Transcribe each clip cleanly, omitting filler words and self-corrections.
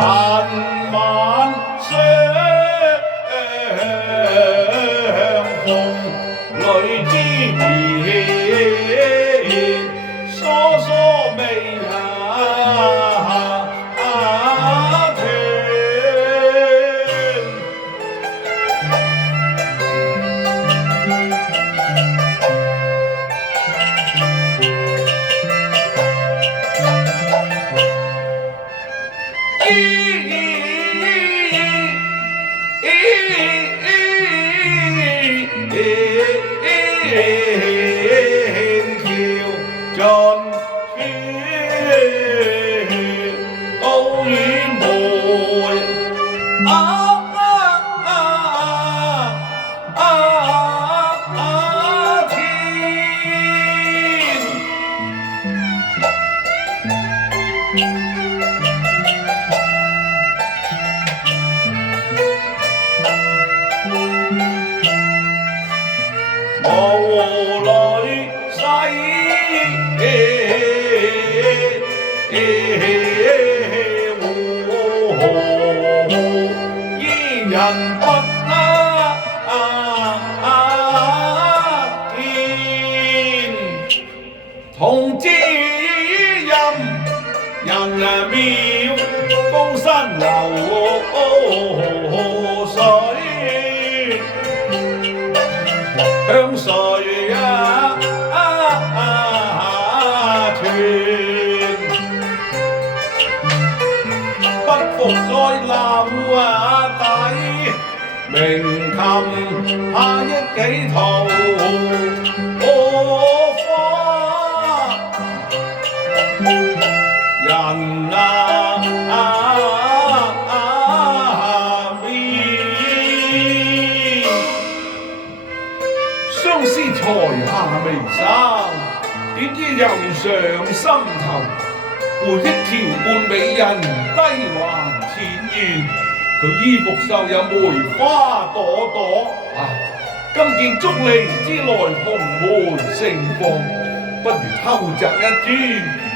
恨晚相逢淚之年，疏疏未斷。無淚洗伊人不見，同知音人妙，高山流水。向誰傳？不服再留底，鳴琴下憶幾途花人相思才下眉梢，點知又上心頭。回憶橋畔美人低還淺願，佢衣服繡有梅花朵朵。今見竹籬之內紅梅盛放，不如偷摘一株，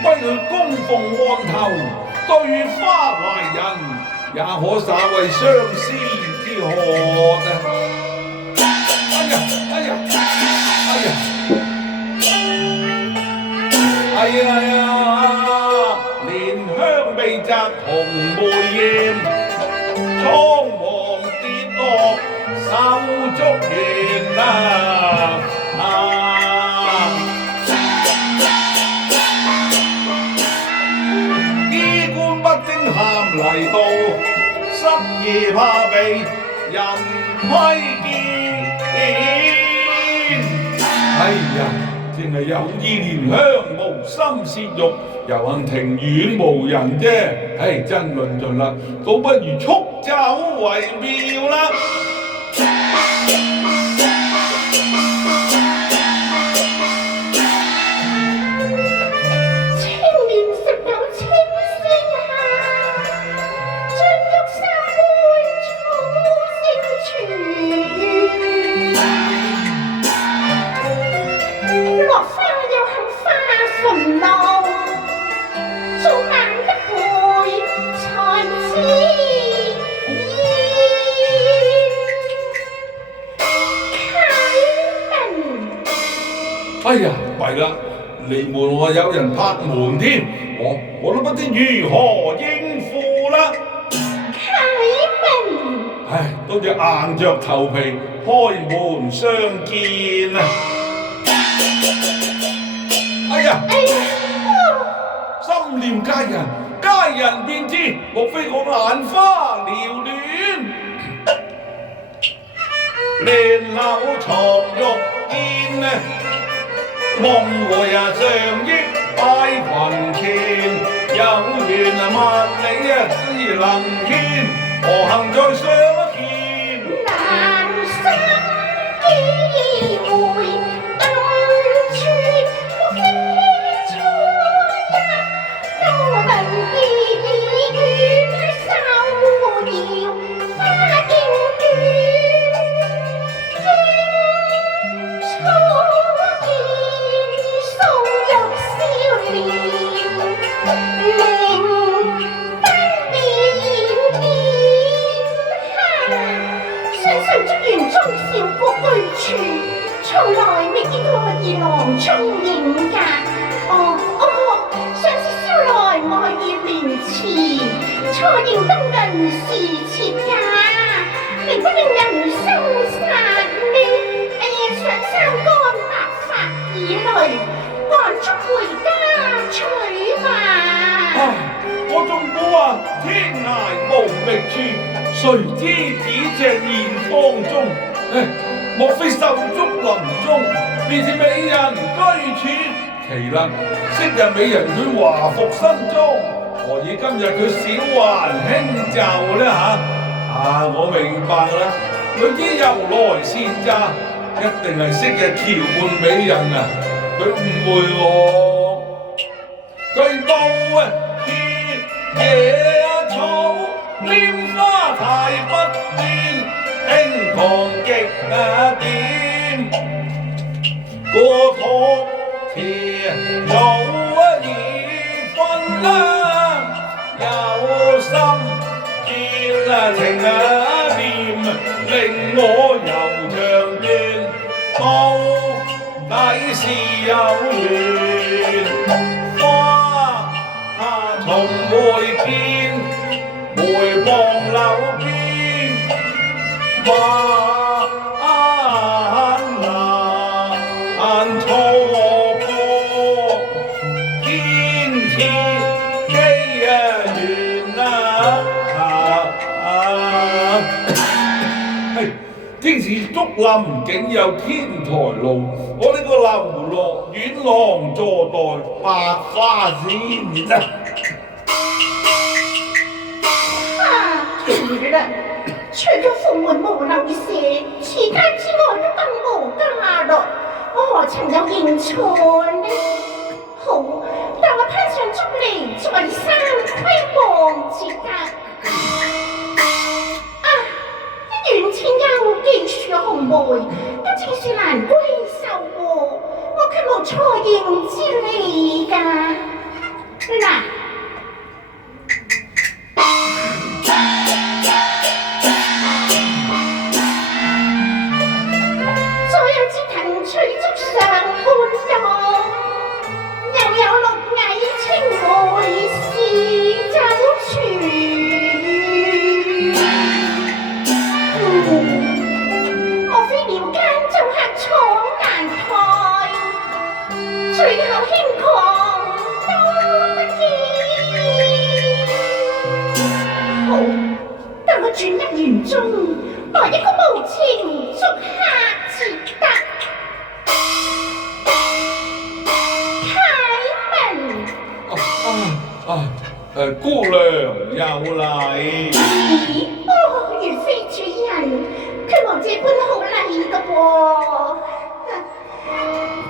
歸去供奉案頭。對花懷人，也可灑慰相思之渴。哎呀，蓮香未摘紅梅艷，蒼黃跌落手足緣衣冠不丁喊嚟到，失夜怕被人窺見。哎呀！淨係有意蓮香，無心褻欲，又恨庭院無人啫。真論盡啦，倒不如速走為妙啦。哎呀，弊啦！離門外有人拍門添，我都不知如何應付啦。啟明，都要硬着頭皮開門相見啊！哎呀，心念佳人，佳人便知，莫非我眼花繚亂，連柳床玉見夢回常憶拜群前，有緣萬里只能牽，何幸再相見？難生機會，暗處我飛出一都能意願收搖花經卷，初見素玉笑臉，明燈面相信竹園中少婦居處，從來未見過二郎中影格。相思燒來愛意連詞，錯認東人是妾家，令不令人生殺亂？上山乾白髮以淚，還速回家取吧。我仲估啊，天涯無覓處，誰知只隻燕芳中。莫非壽竹林中，便是美人居處？奇啦，昔日美人佢華服新裝，何以今日佢小還輕袖呢？我明白啦，佢啲由來善詐，一定係昔日橋畔美人啊！佢誤會我，對報啊！野草拈花太不端，輕狂極點，過堂前早已分啦，有心見情念，令我猶長斷，到底是有緣。從會見回望柳邊，晚難錯過，天賜機緣天是竹林竟有天台路，我呢個流落遠郎坐待百花仙啫。除咗鳳門無樓舍，此間之外都更無家樂，我何曾有認錯呢？好，待我攀上竹籬，再三窺望至得。遠千幽記樹紅梅，都正是蘭閨秀喎，我卻無錯認之理㗎。嗱。最後輕狂都不見。好，等我轉入園中，來一個無情捉客至得。啟文，姑娘有禮。咦，如非主人，卻無這般好禮嘅噃。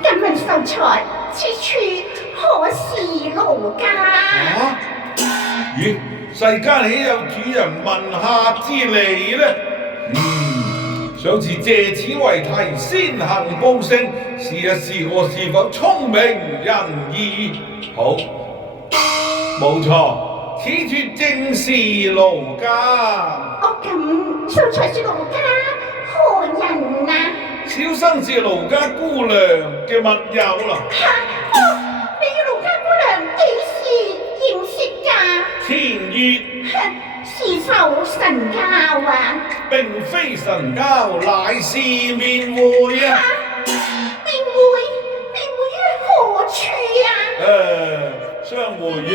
敢問秀才，此處可是奴家？咦，世間豈有主人問客之理呢？想是借此為題，先行報姓，試一試我是否聰明仁義。好，冇錯，此處正是奴家。咁秀才是奴家何人啊？小生是奴家姑娘嘅密友啦。你與奴家姑娘幾時認識㗎？前月。是否神交啊？並非神交，乃是面會啊！面會於何處啊？相會於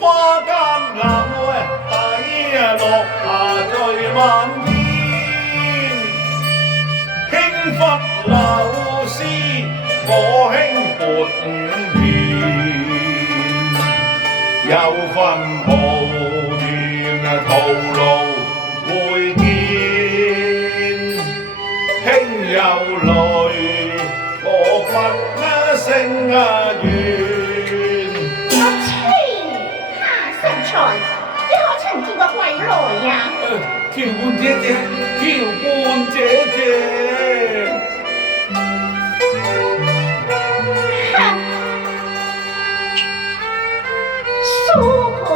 花間樓底落下最漫天，輕拂柳絲，我輕5片，有分鋪斷徒勞會見，輕有淚，我不勝怨。我黐下秀才，你可曾見過鬼來呀？喬官姐姐，喬官姐姐。哈！蘇杭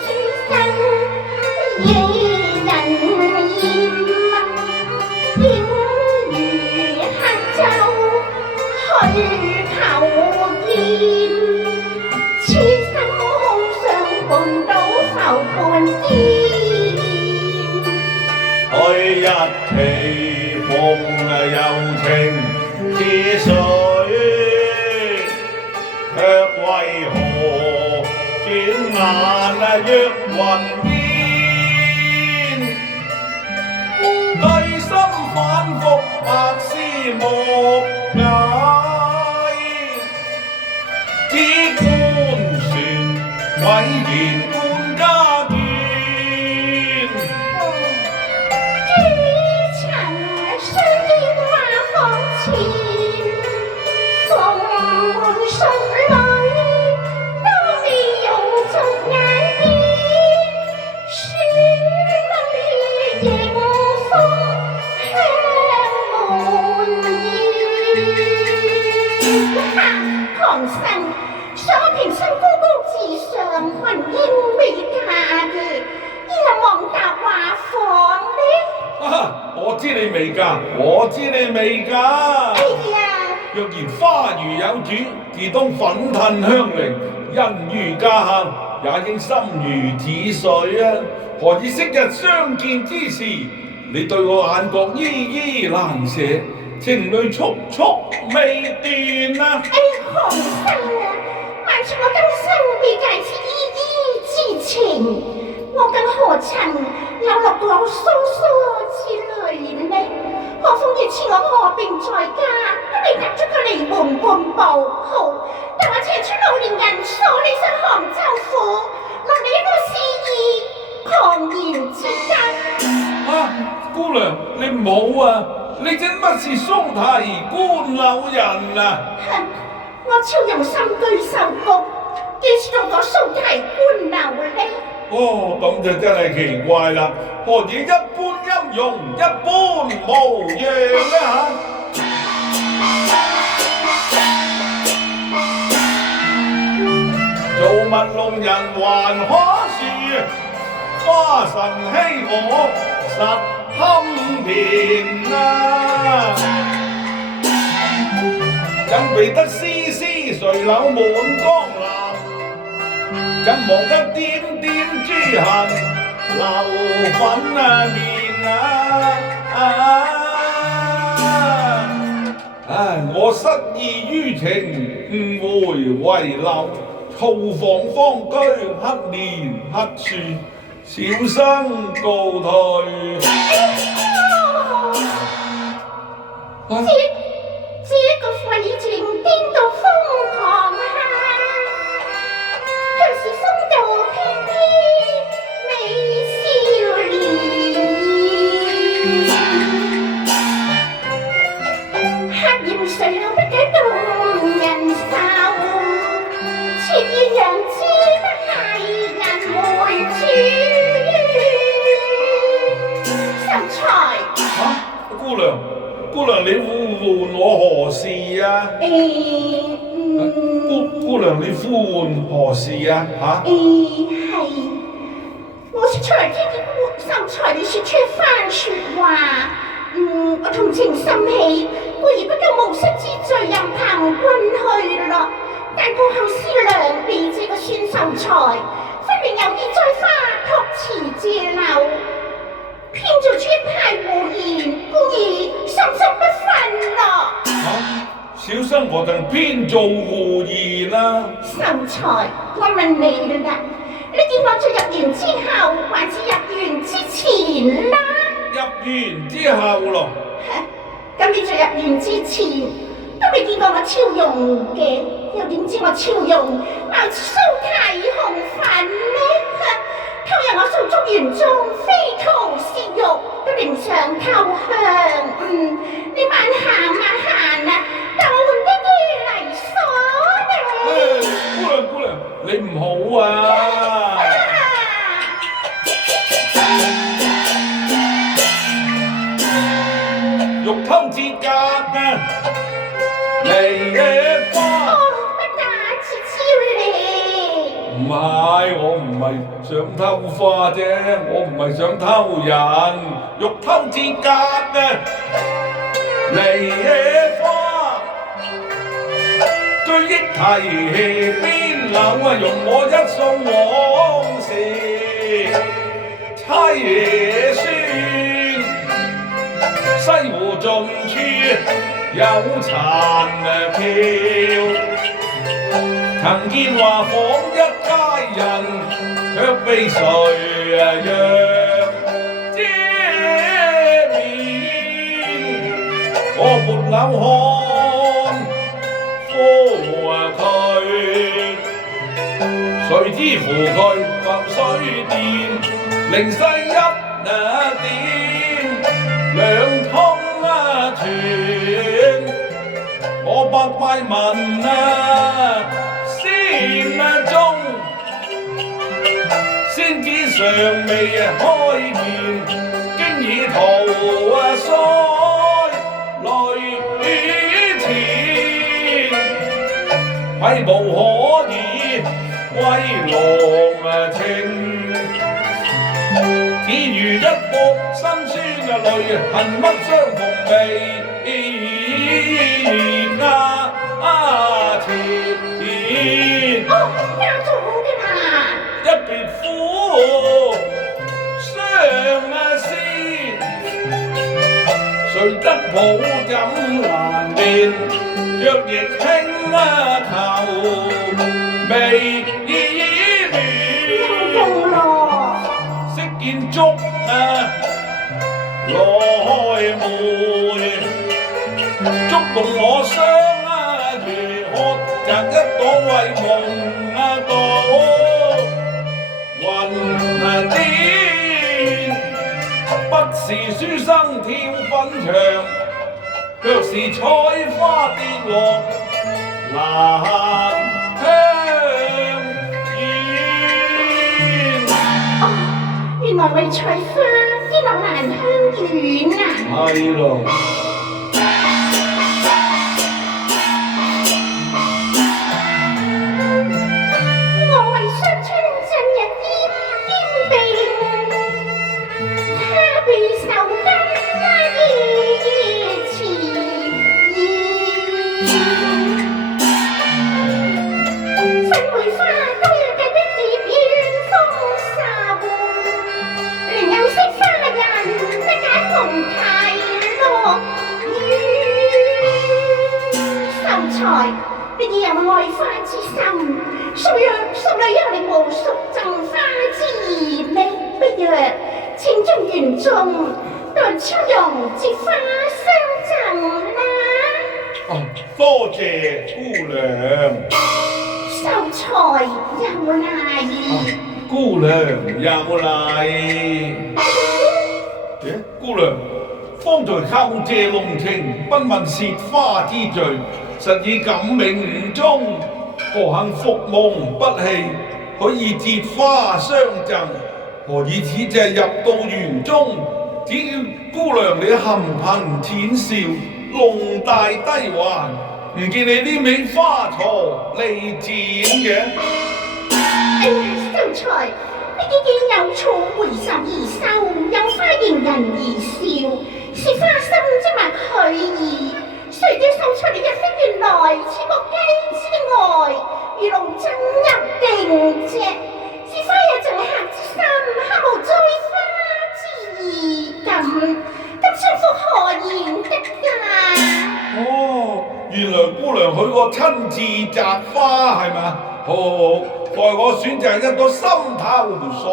書生惹人厭，竟如黑晝去求見，痴心空想半島浮半天。去日期風柔情似水，卻為何轉眼若雲煙？對心反覆百思莫解，只觀船委言官家眷。狂生，想我平生高高自上，雲英美嫁嘅，又望達華房呢？我知你未嫁，我知你未嫁。哎呀！若然花如有主，自當粉褪香菱；人如嫁後，也應心如止水啊！何以昔日相見之時，你對我眼角依依難捨，情淚速速未斷啊！哎，狂生啊！萬說我今生未解此依依之情，我更何曾有落過疏疏之淚呢？何況熱刺我臥病在家，都未踏出個離門半步。好，待我請出老年人鎖你上杭州府，落你一個肆意狂言之間。姑娘，你唔好啊！你真不是蘇提官柳人啊！哼，我超用心居秀谷，幾時做咗蘇提官柳呢？哦，咁就真係奇怪啦！何以一般音容，一般模樣呢？造物弄人還可恕，花神欺我實堪憐啊！怎避得絲絲垂柳滿江南？怎忘得點點朱痕流粉面啊！我失意於情，誤會遺漏，造房方居，黑蓮黑樹，小生告退。這個廢情顛到瘋狂啊！卻是風度翩翩美少年，黑艷垂柳不解動人愁，妾鴛鴦知不係人回轉。秀才，姑娘，你呼喚我何事啊？姑娘，你呼喚何事啊？係，我說出嚟聽見秀才你說出一番説話，我同情心起，固然不夠無失之罪任憑君去咯。但過後思量，你這個孫秀才，分明有意栽花託詞借柳，偏做出一派胡言，故而心心不忿咯。小生何曾偏做胡言啊？秀才，我問你啦，你見我在入園之後，還是入園之前啦？入園之後咯。咁你在入園之前，都未見過我超容嘅，又點知我超容貌似蘇太紅粉呢？偷日我素竹園中飛桃試玉，都連上偷香。你慢行啊，但我換啲啲嚟鎖呢。姑娘，你唔好啊！玉偷節格啊，嚟野花。乜打次超你？唔係，我唔係想偷花啫，我唔係想偷人。玉偷節格啊，嚟野花。追憶提邊樓啊，容我一訴往事猜夜書。西湖盡處有殘漂，曾見華坊一佳人，卻被誰讓遮面？我沒扭看佢，誰知乎佢浮水電，零西一點。兩通斷，我百拜問先中，先知尚未開面，經已途腮淚前，愧無可以歸郎情。只如一抹辛酸淚，恨不相逢未前。加咗嘅啦！一別苦相思，誰得抱枕難眠，着亦輕頭未用咯，惜見竹來回，觸動我傷如渴，摘一朵為夢到雲癲。不是書生跳粉牆，卻是採花跌落蘭香園。原來為採花跌落蘭香園啊！係咯。我為雙春盡日兼並，他被愁金夜遲粉梅花都要計的葉遠豐收，另有惜花人不解紅太落雨秀才。你有愛花之心，素女有你無屬贈花之意，你不若請中園中待超容接花相贈啦。多謝姑娘。秀才有禮。姑娘有禮。姑娘，方才叩謝弄情，不問涉花之罪，實以感銘吾中。何幸復夢不棄，可以折花相贈，何以此際入到園中？只要姑娘你含貧淺笑，龍大低還，唔見你呢味花鋤利剪嘅。哎呀，秀才，你幾見有草回首而收，有花迎人而笑，是花心之物許意。誰料秀才你日的原來似個雞之外，如龍爭入定隻，是花有贈客之心，客無栽花之意。咁相復何言的呀？原來姑娘許我親自摘花係咪？好，待我選擇一朵心頭所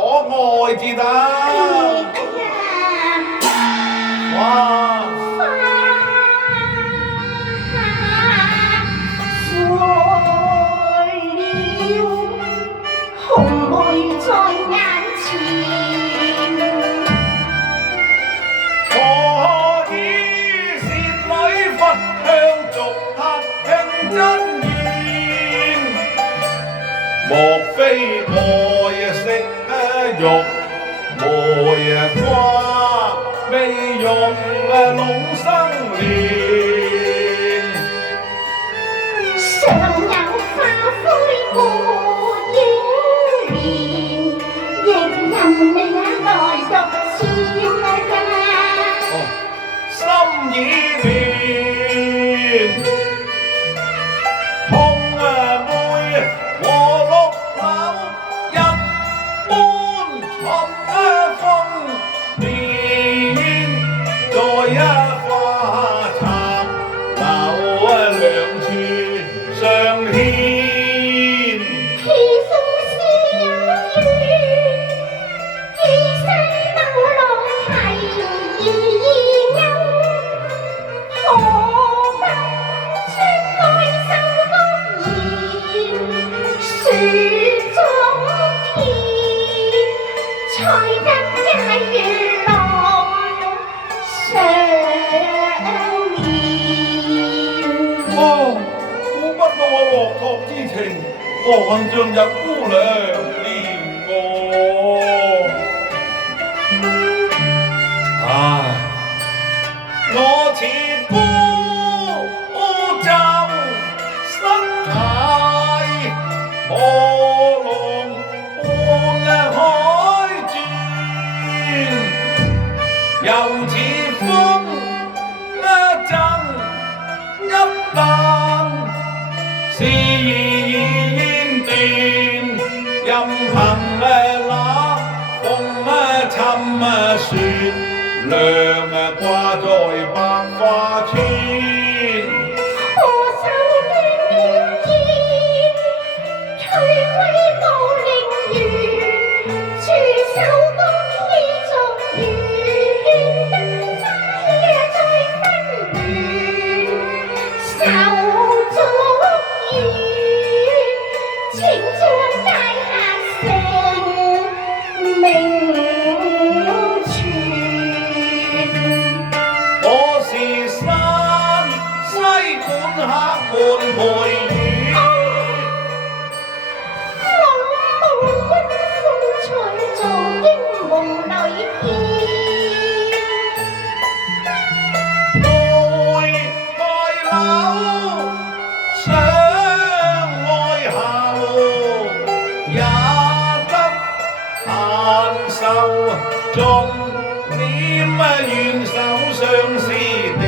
愛至得。哇！情，看像日姑娘憐我。唉，我似孤舟失態，波浪般海轉，又似風箏一旦是煙斷，任憑那風侵雪亮掛在百花村。何愁斷了煙，翠微無陵園，駐守光衣作願，燈花再紛亂，手足怨，情將大廈成名傳。我是山西管轄門陪月，我無君風采造英夢裏片，愛樓相愛後，也得閒受，重點願手相思地。